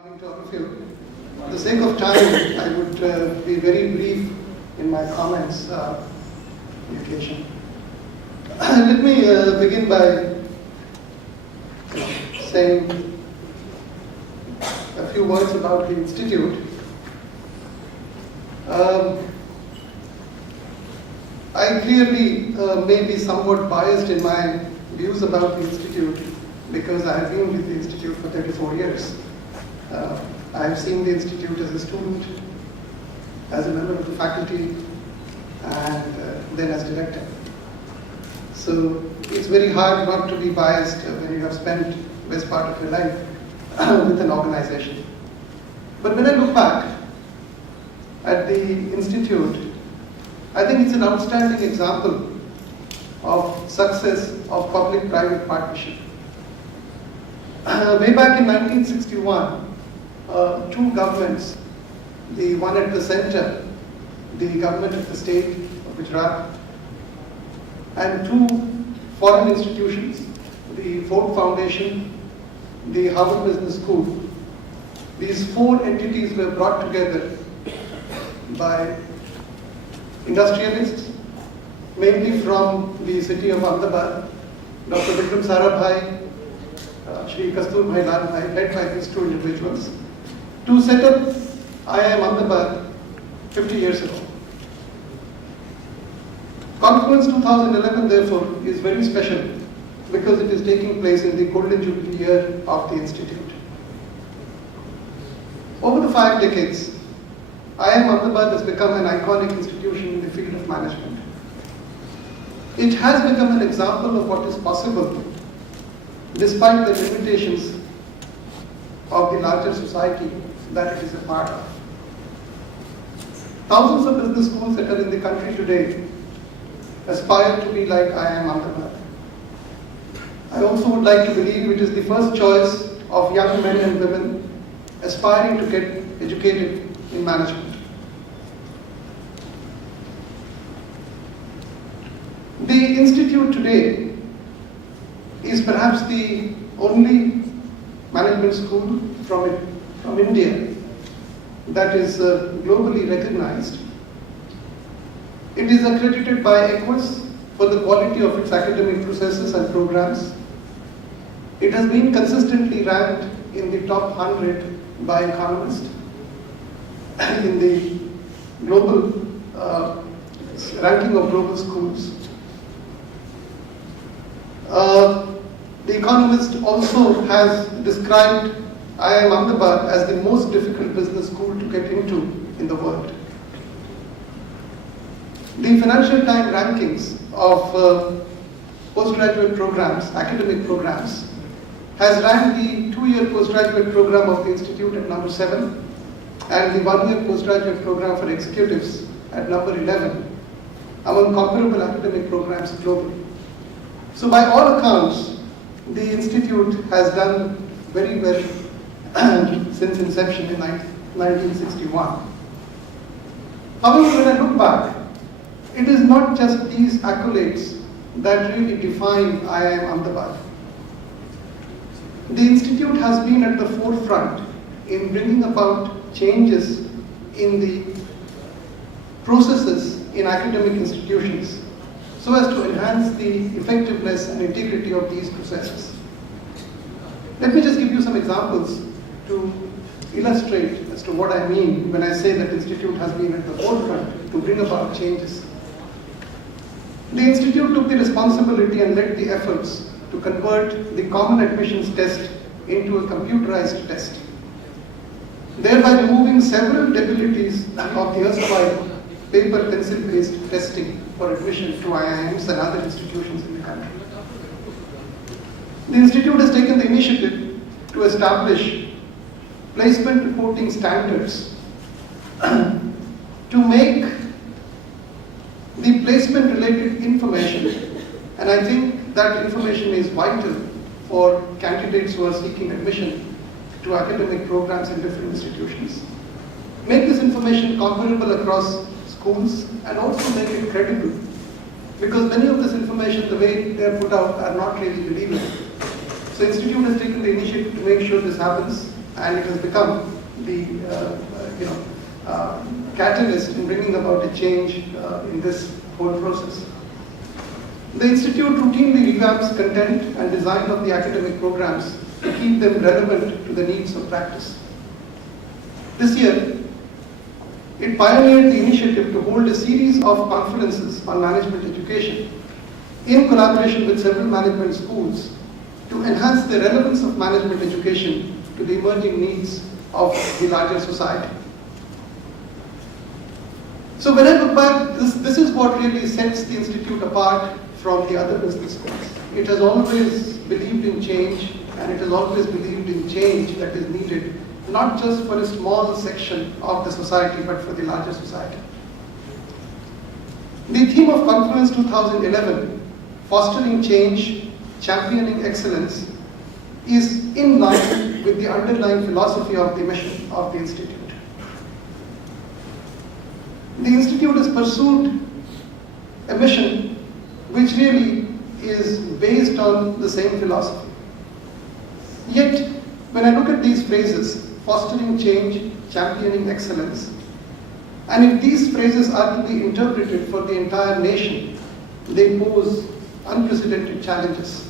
Morning to all of you. For the sake of time, I would be very brief in my comments on the occasion. Let me begin by saying a few words about the Institute. I clearly may be somewhat biased in my views about the Institute because I have been with the Institute for 34 years. I have seen the Institute as a student, as a member of the faculty, and then as director. So it's very hard not to be biased when you have spent the best part of your life with an organization. But when I look back at the Institute, I think it's an outstanding example of success of public-private partnership. Way back in 1961, two governments, the one at the center, the government of the state of Gujarat, and two foreign institutions, the Ford Foundation, the Harvard Business School. These four entities were brought together by industrialists, mainly from the city of Ahmedabad, Dr. Vikram Sarabhai, Shri Kasturbhai Lalbhai, led by these two individuals, to set up IIM Ahmedabad 50 years ago. Confluence 2011, therefore, is very special because it is taking place in the golden jubilee year of the Institute. Over the 5 decades, IIM Ahmedabad has become an iconic institution in the field of management. It has become an example of what is possible despite the limitations of the larger society that it is a part of. Thousands of business schools that are in the country today aspire to be like IIM Ahmedabad. I also would like to believe it is the first choice of young men and women aspiring to get educated in management. The Institute today is perhaps the only management school from India that is globally recognized. It is accredited by EQUIS for the quality of its academic processes and programs. It has been consistently ranked in the top 100 by Economist in the global ranking of global schools. The Economist also has described IIM Ahmedabad as the most difficult business school to get into in the world. The Financial Times rankings of postgraduate programs, academic programs, has ranked the 2-year postgraduate program of the Institute at number 7 and the 1-year postgraduate program for executives at number 11 among comparable academic programs globally. So by all accounts, the Institute has done very well since inception in 1961. However, when I look back, it is not just these accolades that really define IIM Ahmedabad. The Institute has been at the forefront in bringing about changes in the processes in academic institutions so as to enhance the effectiveness and integrity of these processes. Let me just give you some examples to illustrate as to what I mean when I say that the Institute has been at the forefront to bring about changes. The Institute took the responsibility and led the efforts to convert the common admissions test into a computerized test, thereby removing several debilities of the erstwhile paper pencil-based testing for admission to IIMs and other institutions in the country. The Institute has taken the initiative to establish placement reporting standards to make the placement related information, and I think that information is vital for candidates who are seeking admission to academic programs in different institutions. Make this information comparable across schools and also make it credible, because many of this information, the way they are put out, are not really believable. So Institute has taken the initiative to make sure this happens, and it has become the catalyst in bringing about a change in this whole process. The Institute routinely revamps content and design of the academic programs to keep them relevant to the needs of practice. This year, it pioneered the initiative to hold a series of conferences on management education in collaboration with several management schools to enhance the relevance of management education to the emerging needs of the larger society. So when I look back, this is what really sets the Institute apart from the other business schools. It has always believed in change, and it has always believed in change that is needed, not just for a small section of the society, but for the larger society. The theme of Confluence 2011, fostering change, championing excellence, is in line with the underlying philosophy of the mission of the Institute. The Institute has pursued a mission which really is based on the same philosophy. Yet, when I look at these phrases, fostering change, championing excellence, and if these phrases are to be interpreted for the entire nation, they pose unprecedented challenges.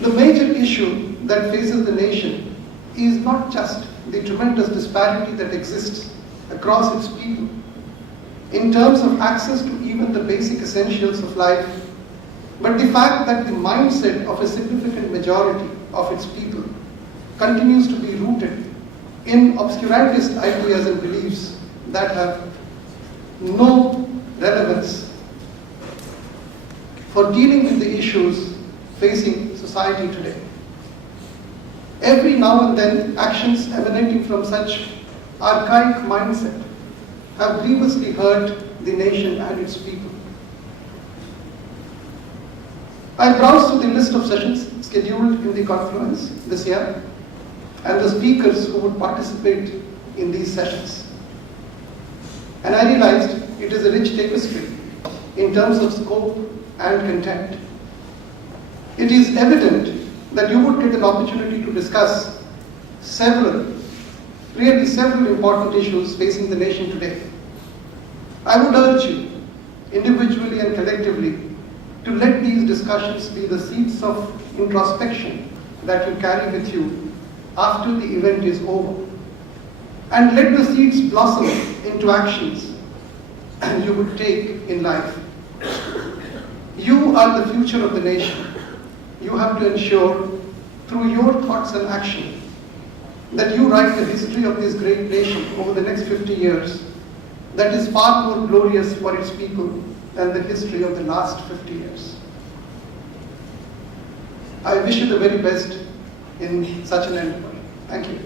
The major issue that faces the nation is not just the tremendous disparity that exists across its people in terms of access to even the basic essentials of life, but the fact that the mindset of a significant majority of its people continues to be rooted in obscurantist ideas and beliefs that have no relevance for dealing with the issues facing society today. Every now and then, actions emanating from such archaic mindset have grievously hurt the nation and its people. I browsed through the list of sessions scheduled in the Confluence this year and the speakers who would participate in these sessions. And I realized it is a rich tapestry in terms of scope and content. It is evident that you would get an opportunity to discuss several important issues facing the nation today. I would urge you, individually and collectively, to let these discussions be the seeds of introspection that you carry with you after the event is over. And let the seeds blossom into actions you would take in life. You are the future of the nation. You have to ensure, through your thoughts and action, that you write the history of this great nation over the next 50 years that is far more glorious for its people than the history of the last 50 years. I wish you the very best in such an endeavor. Thank you.